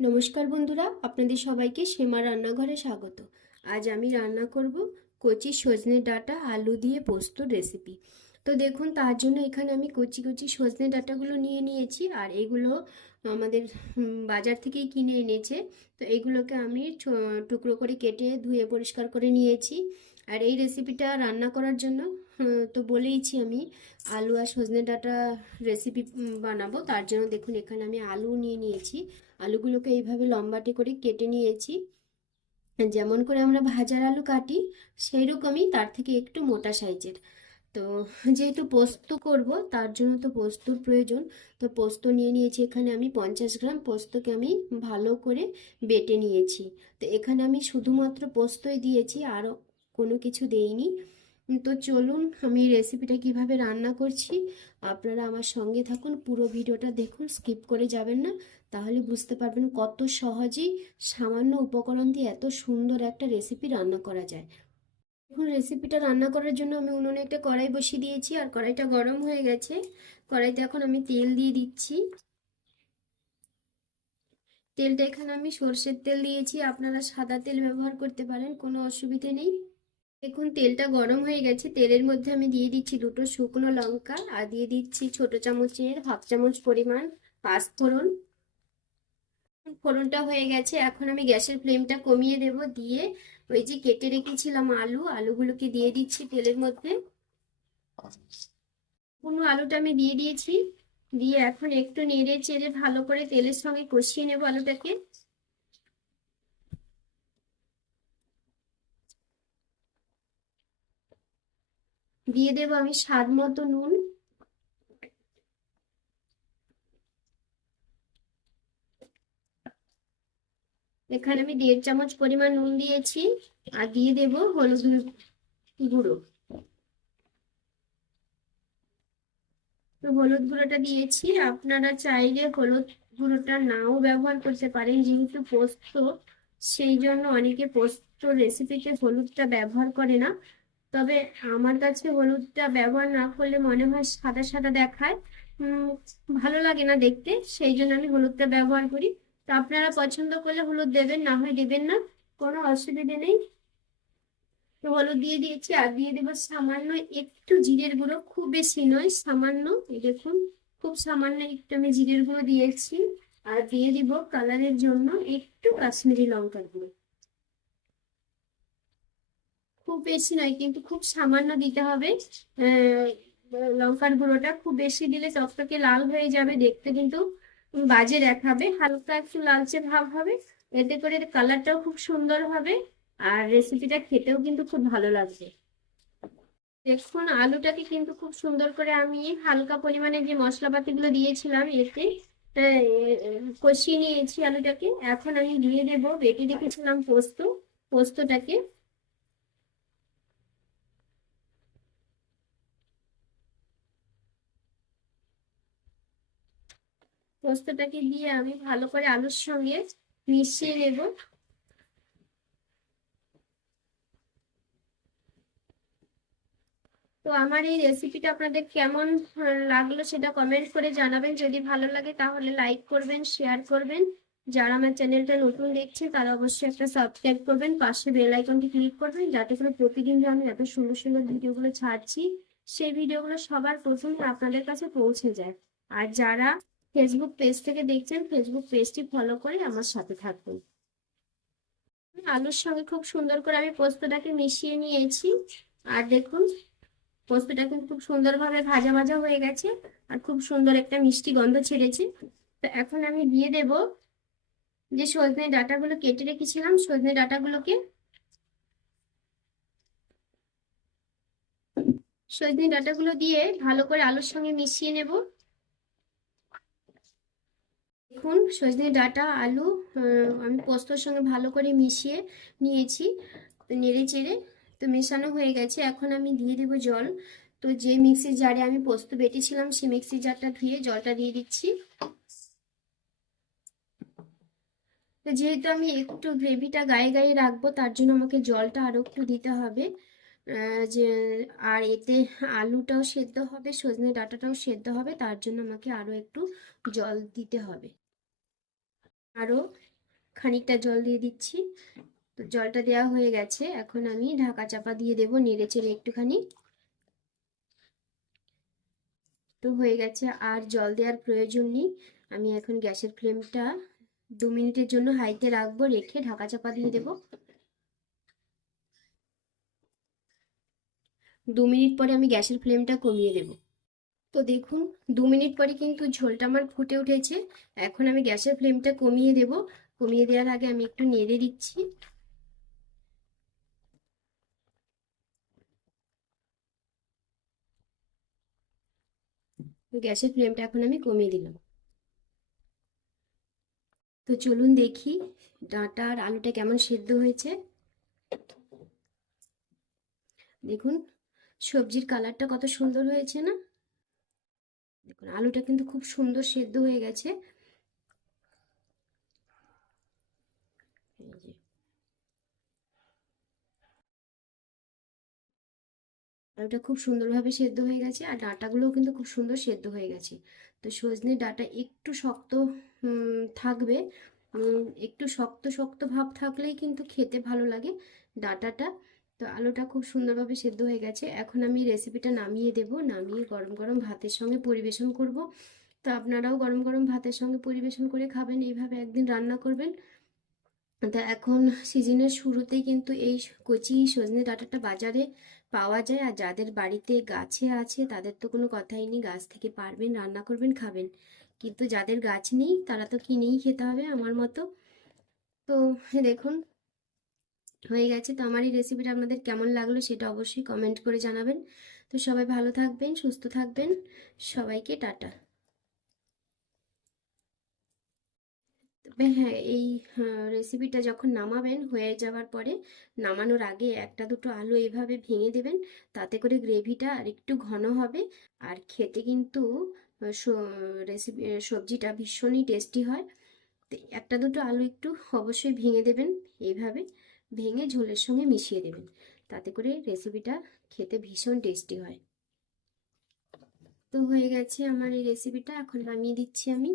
নমস্কার বন্ধুরা, আপনাদের সবাইকে সেমা রান্নাঘরে স্বাগত। আজ আমি রান্না করব কচি সজনে ডাটা আলু দিয়ে পোস্ত রেসিপি। তো দেখুন, তার জন্য এখানে আমি কচি কচি সজনে ডাঁটাগুলো নিয়ে নিয়েছি আর এগুলো আমাদের বাজার থেকেই কিনে এনেছে। তো এগুলোকে আমি টুকরো করে কেটে ধুয়ে পরিষ্কার করে নিয়েছি। আর এই রেসিপিটা রান্না করার জন্য তো বলেইছি আমি, আলু আর সজনে ডাঁটা রেসিপি বানাবো। তার জন্য দেখুন, এখানে আমি আলু নিয়ে নিয়েছি। আলুগুলোকে এইভাবে লম্বাটে করে কেটে নিয়েছি। যেমন করে আমরা ভাজার আলু কাটি সেই রকমই তার থেকে একটু মোটা সাইজের। তো যেহেতু পোস্ত করব, তার জন্য তো পোস্তর প্রয়োজন। তো পোস্ত নিয়ে নিয়েছি, এখানে আমি পঞ্চাশ গ্রাম পোস্তকে আমি ভালো করে বেটে নিয়েছি। তো এখানে আমি শুধুমাত্র পোস্তই দিয়েছি, আরও কোনো কিছু দেইনি। তো চলুন আমি রেসিপিটা কীভাবে রান্না করছি। আপনারা আমার সঙ্গে থাকুন, পুরো ভিডিওটা দেখুন স্কিপ করে যাবেন না। তাহলে বুঝতে পারবেন কত সহজেই সামান্য উপকরণ দিয়ে এত সুন্দর একটা রেসিপি রান্না করা যায়। এখন রেসিপিটা রান্না করার জন্য আমি উনুনে একটা কড়াই বসিয়ে দিয়েছি, আর কড়াইটা গরম হয়ে গেছে। কড়াইতে এখন আমি তেল দিয়ে দিচ্ছি। তেলটা এখানে আমি সর্ষের তেল দিয়েছি। আপনারা সাদা তেল ব্যবহার করতে পারেন, কোনো অসুবিধে নেই। দেখুন, তেলটা গরম হয়ে গেছে। তেলের মধ্যে আমি দিয়ে দিচ্ছি দুটো শুকনো লঙ্কা আর দিয়ে দিচ্ছি ছোট চামচের হাফ চামচ পরিমাণ পাঁচফোড়ন ফোড়নটা হয়ে গেছে। এখন আমি গ্যাসের ফ্লেমটা কমিয়ে দেব। দিয়ে ওই যে কেটে রেখেছিলাম আলু, আলুগুলোকে দিয়ে দিচ্ছি তেলের মধ্যে। পুরো আলুটা আমি দিয়ে দিয়েছি। দিয়ে এখন একটু নেড়ে চেড়ে ভালো করে তেলের সঙ্গে কষিয়ে নেব আলুটাকে। দিয়ে দেবো আমি স্বাদ মতো নুন। এখানে আমি দেড় চামচ পরিমাণ নুন দিয়েছি আর দিয়ে দেব হলুদ গুঁড়ো। তো হলুদ গুঁড়োটা দিয়েছি। আপনারা চাইলে হলুদ গুঁড়োটা নাও ব্যবহার করতে পারেন, যেহেতু পোস্ত, সেই জন্য অনেকে পোস্ত রেসিপিতে হলুদটা ব্যবহার করে না। তবে আমার কাছে হলুদটা ব্যবহার না করলে মনে হয় সাদা সাদা দেখায়। ভালো লাগে না দেখতে, সেই জন্য আমি হলুদটা ব্যবহার করি। তো আপনারা পছন্দ করলে হলুদ দেবেন, না হয় দেবেন না, কোনো অসুবিধে নেই। তো হলুদ দিয়ে দিয়েছি, আর দিয়ে দেবো সামান্য একটু জিরের গুঁড়ো, খুব বেশি নয়, সামান্য দেখুন, খুব সামান্য একটু আমি জিরের গুঁড়ো দিয়েছি। আর দিয়ে দিব কালারের জন্য একটু কাশ্মীরি লঙ্কার গুঁড়ো খুব বেশি নয় কিন্তু খুব সামান্য দিতে হবে। লঙ্কার গুঁড়োটা খুব বেশি দিলে চকচকে লাল হয়ে যাবে, দেখতে কিন্তু বাজে দেখাবে। হালকা একটু লালচে ভাব হবে, এতে করে কালারটাও খুব সুন্দর হবে আর রেসিপিটা খেতেও কিন্তু খুব ভালো লাগবে। দেখুন, আলুটাকে কিন্তু খুব সুন্দর করে আমি হালকা পরিমাণে যে মশলাপাতিগুলো দিয়েছিলাম, এতে কষিয়ে নিয়েছি আলুটাকে। এখন আমি দিয়ে দেবো, বেটে রেখেছিলাম পোস্ত, পোস্তটাকে। পোস্তটাকে দিয়ে আমি ভালো করে আলুর সঙ্গে মিশিয়ে নেব। তো আমার এই রেসিপিটা আপনাদের কেমন লাগল সেটা কমেন্ট করে জানাবেন। যদি ভালো লাগে তাহলে লাইক করবেন শেয়ার করবেন। যারা আমার চ্যানেলটা নতুন দেখছে তারা অবশ্যই একটা সাবস্ক্রাইব করবেন। পাশে বেল আইকনটি ক্লিক করবেন যাতে করে প্রতিদিন আমি এত সুন্দর সুন্দর ভিডিওগুলো ছাড়ছি, সেই ভিডিওগুলো সবার প্রথমে আপনাদের কাছে পৌঁছে যায়। আর যারা ফেসবুক পেজ থেকে দেখছেন ফেসবুক পেজটি ফলো করে আমার সাথে থাকুন। আলুর সঙ্গে খুব সুন্দর করে আমি পোস্তটাকে মিশিয়ে নিয়েছি। আর দেখুন, পোস্তটা কিন্তু খুব সুন্দরভাবে ভাজা ভাজা হয়ে গেছে আর খুব সুন্দর একটা মিষ্টি গন্ধ ছেড়েছে। তো এখন আমি দিয়ে দেব যে সজনে ডাটাগুলো কেটে রেখেছিলাম, সজনে ডাটাগুলোকে। সজনে ডাটাগুলো দিয়ে ভালো করে আলুর সঙ্গে মিশিয়ে নেব। দেখুন, সজনে ডাটা, আলু আমি পোস্তর সঙ্গে ভালো করে মিশিয়ে নিয়েছি, নেড়ে চেড়ে, তো মেশানো হয়ে গেছে। এখন আমি দিয়ে দেবো জল। তো যে মিক্সির জারে আমি পোস্ত বেটেছিলাম সেই মিক্সির জারটা ধুয়ে জলটা দিয়ে দিচ্ছি। তো যেহেতু আমি একটু গ্রেভিটা গায়ে গায়ে রাখব, তার জন্য আমাকে জলটা আরও একটু দিতে হবে। যে, আর এতে আলুটাও সেদ্ধ হবে, সজনে ডাঁটাটাও সেদ্ধ হবে, তার জন্য আমাকে আরও একটু জল দিতে হবে। আরও খানিকটা জল দিয়ে দিচ্ছি। তো জলটা দেওয়া হয়ে গেছে। এখন আমি ঢাকা চাপা দিয়ে দেবো নেড়ে চেড়ে একটুখানি। তো হয়ে গেছে। আর জল দেওয়ার প্রয়োজন নেই। আমি এখন গ্যাসের ফ্লেমটা দু মিনিটের জন্য হাইতে রাখব, রেখে ঢাকা চাপা দিয়ে দেবো। দু মিনিট পরে আমি গ্যাসের ফ্লেমটা কমিয়ে দেব। তো দেখুন, দু মিনিট পরে কিন্তু ঝোলটা আমার ফুটে উঠেছে। এখন আমি গ্যাসের ফ্লেমটা কমিয়ে দেব। কমিয়ে দেওয়ার আগে আমি একটু নেড়ে দিচ্ছি। গ্যাসের ফ্লেমটা এখন আমি কমিয়ে দিলাম। তো চলুন দেখি ডাঁটা আর আলুটা কেমন সেদ্ধ হয়েছে। দেখুন, সবজির কালারটা কত সুন্দর হয়েছে না? দেখুন আলুটা কিন্তু খুব সুন্দর সেদ্ধ হয়ে গেছে। আলুটা খুব সুন্দরভাবে সেদ্ধ হয়ে গেছে আর ডাঁটাগুলোও কিন্তু খুব সুন্দর সেদ্ধ হয়ে গেছে। তো সজনে ডাঁটা একটু শক্ত থাকবে। একটু শক্ত শক্ত ভাব থাকলেই কিন্তু খেতে ভালো লাগে ডাঁটাটা। তো আলুটা খুব সুন্দরভাবে সেদ্ধ হয়ে গেছে। এখন আমি রেসিপিটা নামিয়ে দেব। নামিয়ে গরম গরম ভাতের সঙ্গে পরিবেশন করব। তো আপনারাও গরম গরম ভাতের সঙ্গে পরিবেশন করে খাবেন, এইভাবে একদিন রান্না করবেন। তা এখন সিজনের শুরুতেই কিন্তু এই কচি সজনে ডাঁটাটা বাজারে পাওয়া যায়। আর যাদের বাড়িতে গাছে আছে, তাদের তো কোনো কথাই নেই। গাছ থেকে পারবেন, রান্না করবেন, খাবেন। কিন্তু যাদের গাছ নেই, তারা তো কিনেই খেতে হবে আমার মতো। তো দেখুন হয়ে গেছে। তো আমার এই রেসিপিটা আপনাদের কেমন লাগল সেটা অবশ্যই কমেন্ট করে জানাবেন। তো সবাই ভালো থাকবেন, সুস্থ থাকবেন। সবাইকে টাটা। তবে হ্যাঁ এই রেসিপিটা যখন নামাবেন, হয়ে যাওয়ার পরে নামানোর আগে একটা দুটো আলু এইভাবে ভেঙে দেবেন, তাতে করে গ্রেভিটা আর একটু ঘন হবে। আর খেতে কিন্তু রেসিপি সবজিটা ভীষণই টেস্টি হয়। তো, একটা দুটো আলু একটু অবশ্যই ভেঙে দেবেন, এইভাবে। ভেঙে ঝোলের সঙ্গে মিশিয়ে দেবেন। তাতে করে রেসিপিটা খেতে ভীষণ টেস্টি হয়। তো হয়ে গেছে আমার এই রেসিপিটা এখন নামিয়ে দিচ্ছি আমি।